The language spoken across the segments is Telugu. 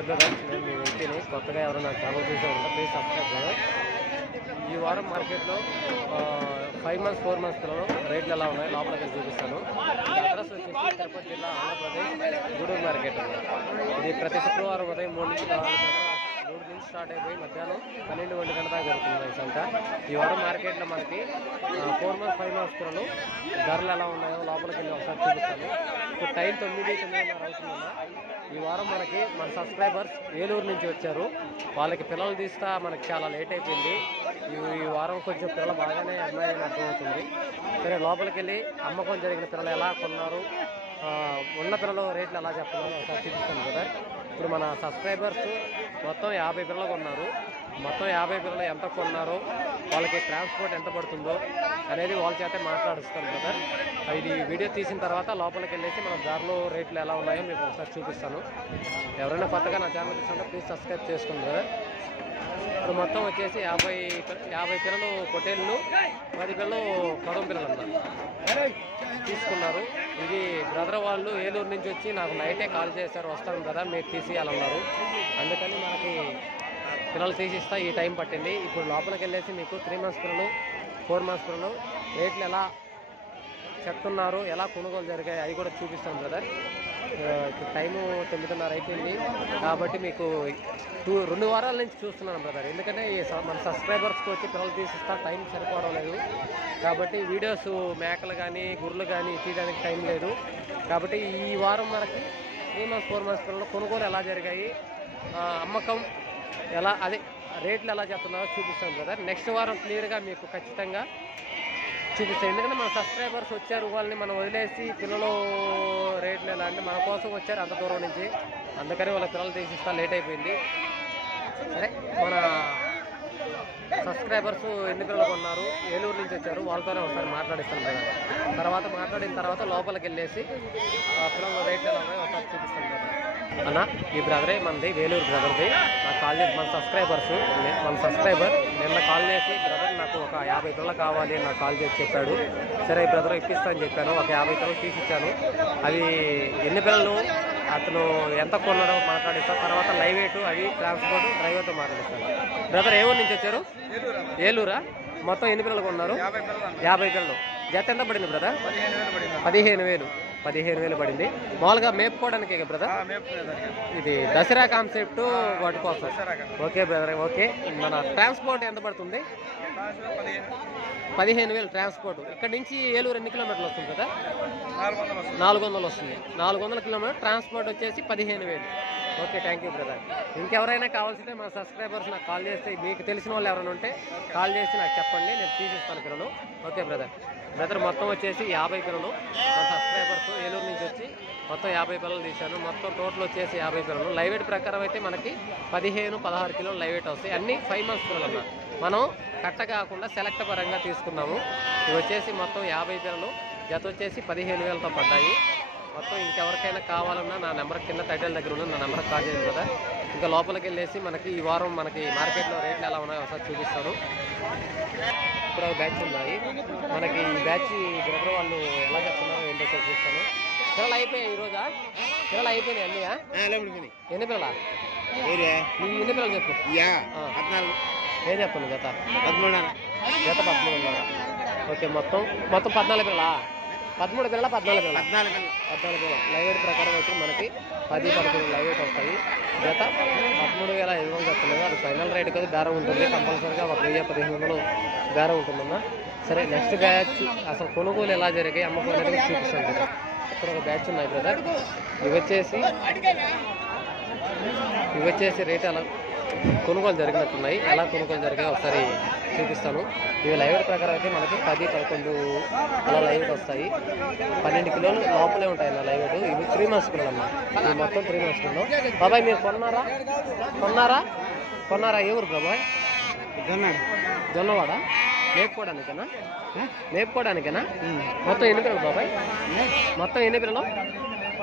హాయ్ బ్రదర్, నేను మీ వ్యక్తిని. కొత్తగా ఎవరైనా ఛానల్ చూసారంటే ప్లీజ్ సబ్స్క్రైబ్ బ్రదర్. ఈ వారం మార్కెట్లో 5 months 4 months పిల్లలు రేట్లు ఎలా ఉన్నాయి లోపలికి వెళ్ళి చూపిస్తాను. అడ్రస్ వచ్చేసి తిరుపతి జిల్లా ఆంధ్రప్రదేశ్ గూడూరు మార్కెట్ ఉంది. ఇది ప్రతి శుక్రవారం ఉదయం 3 నుంచి 4 నుంచి స్టార్ట్ అయిపోయి మధ్యాహ్నం 12 గంటల దాకా జరుగుతుంది ఈ సంత. ఈ వారం మార్కెట్లో మనకి 4 months 5 months పిల్లలు ధరలు ఎలా ఉన్నాయో లోపలికి వెళ్ళి ఒకసారి చూపిస్తాను. ఇప్పుడు టైం 9:30 అవుతుందన్న. ఈ వారం మనకి మన సబ్స్క్రైబర్స్ ఏలూరు నుంచి వచ్చారు. వాళ్ళకి పిల్లలు తీస్తా మనకి చాలా లేట్ అయిపోయింది. ఈ వారం కొంచెం పిల్లలు బాగానే అమ్మాయిని అర్థమవుతుంది. సరే లోపలికి వెళ్ళి అమ్మకం జరిగిన పిల్లలు ఎలా కొన్నారు, ఉన్న పిల్లలు రేట్లు ఎలా చెప్తున్నారో ఒకసారి చూపిస్తాను కదా. ఇప్పుడు మన సబ్స్క్రైబర్స్ మొత్తం 50 పిల్లలు కొన్నారు. మొత్తం 50 పిల్లలు ఎంత కొన్నారో, వాళ్ళకి ట్రాన్స్పోర్ట్ ఎంత పడుతుందో అనేది వాళ్ళ చేతే మాట్లాడుస్తాను బ్రదర్. ఇది వీడియో తీసిన తర్వాత లోపలికి వెళ్ళేసి మన దారిలో రేట్లు ఎలా ఉన్నాయో మీకు ఒకసారి చూపిస్తాను. ఎవరైనా కొత్తగా నా ఛానల్ చూస్తుంటే ప్లీజ్ సబ్స్క్రైబ్ చేసుకోండి బ్రదర్. ఇప్పుడు మొత్తం వచ్చేసి 50 పిల్లలు పొట్టేళ్ళు, 10 పిల్లలు కదం పిల్లలు అన్నారు తీసుకున్నారు. ఇది బ్రదర్ వాళ్ళు ఏలూరు నుంచి వచ్చి నాకు నైటే కాల్ చేశారు, వస్తాను కదా మీరు తీసేయాలన్నారు. అందుకని మనకి పిల్లలు తీసిస్తా ఈ టైం పట్టింది. ఇప్పుడు లోపలికి వెళ్ళేసి మీకు 3 months పిల్లలు 4 months పిల్లలు రేట్లు ఎలా చెప్తున్నారు, ఎలా కొనుగోలు జరిగాయి అవి కూడా చూపిస్తాను బ్రదర్. టైము 9:30 అయిపోయింది కాబట్టి మీకు 2 వారాల నుంచి చూస్తున్నాను బ్రదర్. ఎందుకంటే మన సబ్స్క్రైబర్స్కి వచ్చి పిల్లలు తీసిస్తా టైం సరిపోవడం లేదు కాబట్టి వీడియోస్ మేకలు కానీ గుర్రెలు కానీ తీయడానికి టైం లేదు కాబట్టి ఈ వారం మనకి 3 months 4 months పిల్లలు కొనుగోలు ఎలా జరిగాయి, అమ్మకం ఎలా, అదే రేట్లు ఎలా చెప్తున్నారో చూపిస్తాను బ్రదర్. నెక్స్ట్ వారం క్లియర్గా మీకు ఖచ్చితంగా చూపిస్తాను. ఎందుకంటే మన సబ్స్క్రైబర్స్ వచ్చారు, వాళ్ళని మనం వదిలేసి పిల్లలు రేట్లు ఎలా అంటే మన కోసం వచ్చారు అంత దూరం నుంచి, అందుకని వాళ్ళ పిల్లలు తీసిస్తా లేట్ అయిపోయింది. సరే మన సబ్స్క్రైబర్స్ ఎన్ని పిల్లలు కొన్నారు, ఏలూరు నుంచి వచ్చారు, వాళ్ళతోనే ఒకసారి మాట్లాడిస్తాను కదా. తర్వాత మాట్లాడిన తర్వాత లోపలికి వెళ్ళేసి పిల్లల రేట్లు ఎలా ఉన్నాయో ఒకసారి చూపిస్తాను కదా అన్న. ఈ బ్రదరే మనది వేలూరు బ్రదర్ది. నాకు కాల్ చేసి మన సబ్స్క్రైబర్ నిన్న కాల్ చేసి బ్రదర్ నాకు ఒక 50 పిల్లలు కావాలి అని నాకు కాల్ చేసి చెప్పాడు. సరే బ్రదర్ ఇప్పిస్తా అని చెప్పాను. ఒక 50 పిల్లలు తీసిచ్చాను. అవి ఎన్ని పిల్లలు అతను ఎంత కొన్నాడో మాట్లాడిస్తాను. తర్వాత లైవ్ వెయిట్ అవి ట్రాన్స్పోర్ట్ డ్రైవర్తో మాట్లాడిస్తాను. బ్రదర్ ఏ ఊరు నుంచి వచ్చారు? ఏలూరా? మొత్తం ఎన్ని పిల్లలు కొన్నారు? 50 పిల్లలు. జత ఎంత పడింది బ్రదర్? 15,000 పడింది. మామూలుగా మేపుకోవడానికి బ్రదర్, ఇది దసరా కాన్సెప్ట్ వాటి కోసం. Okay brother, okay. మన ట్రాన్స్పోర్ట్ ఎంత పడుతుంది? 15,000 ట్రాన్స్పోర్ట్. ఇక్కడ నుంచి ఏలూరు ఎన్ని కిలోమీటర్లు వస్తుంది కదా? 400 వస్తుంది. 400 కిలోమీటర్ ట్రాన్స్పోర్ట్ వచ్చేసి 15,000. Okay, thank you brother. ఇంకెవరైనా కావాల్సింటే మన సబ్స్క్రైబర్స్ నాకు కాల్ చేస్తే, మీకు తెలిసిన వాళ్ళు ఎవరైనా ఉంటే కాల్ చేసి నాకు చెప్పండి, నేను తీసిస్తాను పిల్లలు. Okay brother. మొత్తం వచ్చేసి 50 పిల్లలు మన సబ్స్క్రైబర్స్ ఏలూరు నుంచి వచ్చి మొత్తం 50 పిల్లలు తీశాను. మొత్తం టోటల్ వచ్చేసి 50 పిల్లలు. లైవ్ వెయిట్ ప్రకారం అయితే మనకి 15-16 కిలోలు లైవ్ వెయిట్ వస్తాయి. అన్నీ 5 months పిల్లలు అన్న. మనం కట్ట కాకుండా సెలెక్ట్ పరంగా తీసుకున్నాము. ఇవి వచ్చేసి మొత్తం 50 పిల్లలు. జత వచ్చేసి 15,000తో పడ్డాయి. మొత్తం ఇంకెవరికైనా కావాలన్నా నా నెంబర్ కింద టైటిల్ దగ్గర ఉన్న నా నెంబర్కి కాల్ చేయండి కదా. ఇంకా లోపలికి వెళ్ళేసి మనకి ఈ వారం మనకి మార్కెట్లో రేట్లు ఎలా ఉన్నాయో ఒకసారి చూపిస్తాను. ఇక్కడ ఒక బ్యాచ్ ఉన్నాయి మనకి. ఈ బ్యాచ్ బ్రదర్ వాళ్ళు ఎలా చెప్తున్నారో ఏంటో చూపిస్తాను. పిల్లలు అయిపోయాయి ఈరోజా? పిల్లలు అయిపోయినాయి అన్నీయా? ఎన్ని పిల్లలా? ఎన్ని పిల్లలు చెప్పు. ఏం చెప్పండి జత? 13. ఓకే, మొత్తం 14 పిల్లలా? 13 పిల్లల 14 పిల్లలు. లైవ్ వెయిట్ ప్రకారం అయితే మనకి 10-11 లైవ్ వెయిట్ వస్తాయి. జత 13,500 చెప్తున్నారు. అది ఫైనల్ రేట్ కదా, బేరం ఉంటుంది కంపల్సరీగా. 1,000-1,500 బేరం ఉంటుందన్న. సరే నెక్స్ట్ బ్యాచ్ అసలు కొనుగోలు ఎలా జరిగాయి, అమ్మకం అనేది చూపిస్తాను కదా. ఇక్కడ ఒక బ్యాచ్ ఉన్నాయి బ్రదర్. ఇవి వచ్చేసి రేట్ ఎలా కొనుగోలు జరిగినట్టున్నాయి. ఎలా కొనుగోలు జరిగాయి ఒకసారి చూపిస్తాను. ఇవి లైవ్ వెయిట్ ప్రకారం అయితే మనకి 10-11 అలా లైవ్ వెయిట్ వస్తాయి. 12 కిలోలు లోపలే ఉంటాయి అన్న లైవ్ వెయిట్. ఇవి 3 months పిల్లలు అన్న. ఇవి మొత్తం 3 months పిల్లలు. బాబాయ్ మీరు కొన్నారా? ఏ ఊరు బాబాయ్? జొన్నవాడ. మేపుకోవడానికేనా? మొత్తం ఎన్ని పిల్లలు బాబాయ్? మొత్తం ఎన్ని పిల్లలు?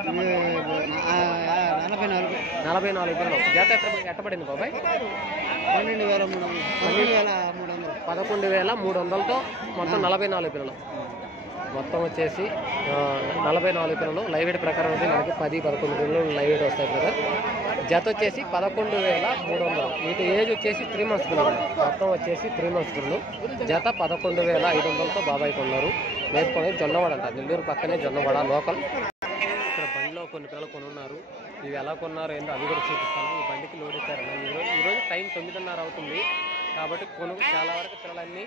44 పిల్లలు. జత ఎట్టబడింది బాబాయ్? 11,300తో మొత్తం 44 పిల్లలు. మొత్తం వచ్చేసి 44 పిల్లలు. లైవ్ వెయిట్ ప్రకారం అయితే మనకి 10-11 పిల్లలు లైవ్ వెయిట్ వస్తాయి బ్రదర్. జత వచ్చేసి 11,300. వీటి ఏజ్ వచ్చేసి 3 months పిల్లలు, మొత్తం వచ్చేసి 3 months పిల్లలు. జత 11,500తో బాబాయ్ కొన్నారు. మేపుకొని జొన్నవాడ అంట, నెల్లూరు పక్కనే జొన్నవాడ లోకల్. ఇక్కడ బండిలో కొన్ని పిల్లలు కొనున్నారు. ఇవి ఎలా కొన్నారు ఏంటో అవి కూడా చూపిస్తాను. ఈ బండికి లోడ్ ఇచ్చారన్న. ఈరోజు టైం 9:30 అవుతుంది కాబట్టి చాలా వరకు పిల్లలన్నీ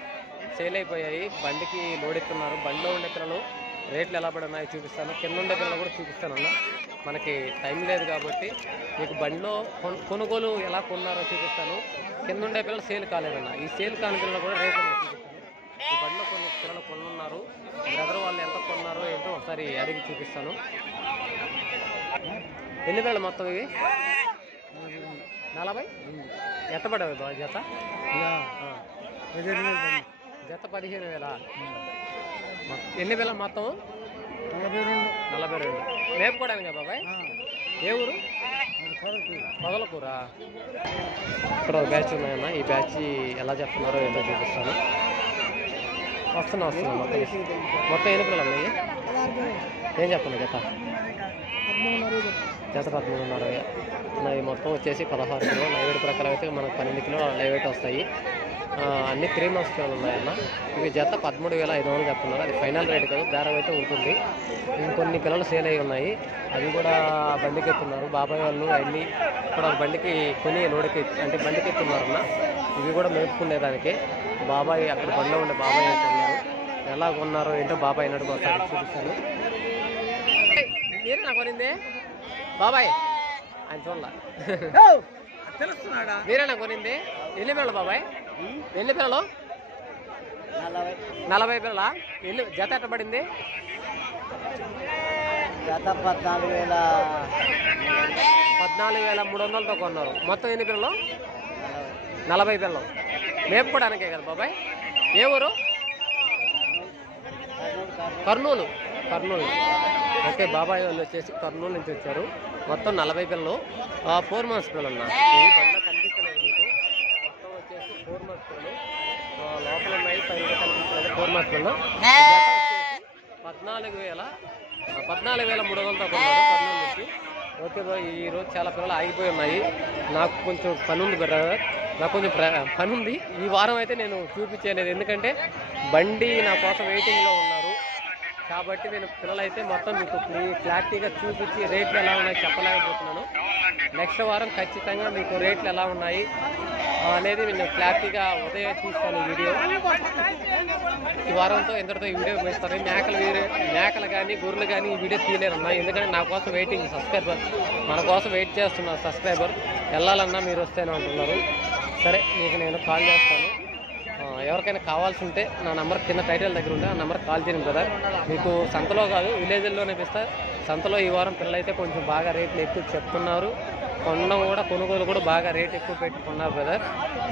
సేల్ అయిపోయాయి. బండికి లోడ్ ఎత్తున్నారు. బండిలో ఉండే పిల్లలు రేట్లు ఎలా పడి ఉన్నాయో చూపిస్తాను. కింద ఉండే పిల్లలు కూడా చూపిస్తానన్న. మనకి టైం లేదు కాబట్టి మీకు బండిలో కొనుగోలు ఎలా కొన్నారో చూపిస్తాను. కింద ఉండే పిల్లలు సేల్ కాలేదన్న. ఈ సేల్ కాని పిల్లలు కూడా రేట్లు చూపిస్తాను. ఈ బండిలో కొన్ని పిల్లలు కొనున్నారు. బ్రదర్ వాళ్ళు ఎంత కొన్నారో ఏంటో ఒకసారి అడిగి చూపిస్తాను. ఎన్ని పిల్లలు మొత్తం ఇవి? 40. ఎంత పడవి బాగా జత? జత 15,000. ఎన్ని పిల్లలు మొత్తం? 42. మేపుకోవడానికి బాబాయ్? ఏ ఊరు? మొదలకూరా. ఇక్కడ ఒక బ్యాచ్ ఉన్నాయన్న. ఈ బ్యాచ్ ఎలా చెప్తున్నారో ఏంటో చూపిస్తాను. వస్తున్నా మొత్తం ఎన్ని పిల్లలు ఉన్నాయి? ఏం చెప్పండి జత? జత 13,500. మొత్తం వచ్చేసి 16 కిలో. లైవ్ వెయిట్ ప్రకారం అయితే మనకు 12 కిలో లైవ్ వెయిట్ వస్తాయి. అన్ని 3 months పిల్లలు ఉన్నాయన్న. ఇవి జత 13,500 చెప్తున్నారు. అది ఫైనల్ రేట్ కాదు, బేరం అయితే ఉంటుంది. ఇంకొన్ని పిల్లలు సేల్ అయి ఉన్నాయి. అవి కూడా బండికి ఎత్తున్నారు. బాబాయ్ వాళ్ళు అన్ని ఇక్కడ బండికి కొని లోడికి అంటే బండికి ఎత్తున్నారన్న. ఇవి కూడా మేపుకునేదానికి బాబాయ్ అక్కడ బండిలో ఉండే బాబాయ్ అంటున్నారు. ఎలా కొన్నారో ఏంటో బాబాయ్ అన్నట్టు ఒకసారి చూపిస్తాను. మీరే నాకు కొనిందే బాబాయ్? ఆయన చూడాల తెలుస్తున్నాడా? మీరే నాకు కొనింది? ఎన్ని పిల్లలు బాబాయ్? ఎన్ని పిల్లలు? 40 పిల్లల. ఎన్ని జత ఎట్ట పడింది? జత 14,300తో కొన్నారు. మొత్తం ఎన్ని పిల్లలు? 40 పిల్లలు. మేపుకోవడానికే కదా బాబాయ్? ఏ ఊరు? కర్నూలు. ఓకే, బాబాయ్ వాళ్ళు వచ్చేసి కర్నూలు నుంచి వచ్చారు. మొత్తం 40 పిల్లలు. 4 months పిల్లలు ఉన్నారు. ఇవి బండ కనిపించలేదు మీకు. మొత్తం వచ్చేసి 4 months పిల్లలు లోపల ఉన్నాయి. పైన కనిపించలేదు. 4 months పిల్లలు. 14,300తో కొన్నారు కర్నూలు నుంచి. ఓకే బాయ్, ఈరోజు చాలా పిల్లలు ఆగిపోయి ఉన్నాయి. నాకు కొంచెం పని ఉంది బ్రదర్, నాకు కొంచెం పని ఉంది. ఈ వారం అయితే నేను చూపించలేదు, ఎందుకంటే బండి నా కోసం వెయిటింగ్లో ఉన్నారు కాబట్టి నేను పిల్లలైతే మొత్తం మీకు క్లారిటీగా చూపించి రేట్లు ఎలా ఉన్నాయి చెప్పలేకపోతున్నాను. నెక్స్ట్ వారం ఖచ్చితంగా మీకు రేట్లు ఎలా ఉన్నాయి అనేది నేను క్లారిటీగా ఉదయం తీస్తాను ఈ వీడియో. ఈ వారంతో ఎంతటితో ఈ వీడియో వేస్తాను. మేకలు కానీ గొర్రెలు కానీ ఈ వీడియో తీయలేరన్నా, ఎందుకంటే నా కోసం వెయిటింగ్ సబ్స్క్రైబర్, మన కోసం వెయిట్ చేస్తున్నారు సబ్స్క్రైబర్. వెళ్ళాలన్నా మీరు వస్తేనే అంటున్నారు. సరే, మీకు నేను కాల్ చేస్తాను. ఎవరికైనా కావాల్సి ఉంటే నా నెంబర్ కింద టైటిల్ దగ్గర ఉంటే ఆ నెంబర్ కాల్ చేయండి బ్రదర్. మీకు సంతలో కాదు విలేజ్లోనే ఇస్తా. సంతలో ఈ వారం పిల్లలైతే కొంచెం బాగా రేట్లు ఎక్కువ చెప్తున్నారు. కొనుగోలు కూడా బాగా రేట్ ఎక్కువ పెట్టుకున్నారు బ్రదర్.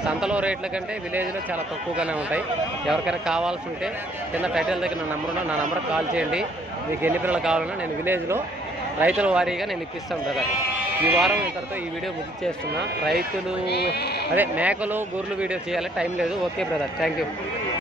సంతలో రేట్ల కంటే విలేజ్లో చాలా తక్కువగానే ఉంటాయి. ఎవరికైనా కావాల్సి ఉంటే కింద టైటిల్ దగ్గర నా నెంబర్ ఉన్నా, నా నెంబర్ కాల్ చేయండి. మీకు ఎన్ని పిల్లలు కావాలన్నా నేను విలేజ్లో రైతుల వారీగా నేను ఇప్పిస్తాను బ్రదర్. ఈ వారం ఇంతటితో ఈ వీడియో ముగిచేస్తున్నా. మేకలు గొర్రెలు వీడియో చేయాలి, టైం లేదు. Okay brother, thank you.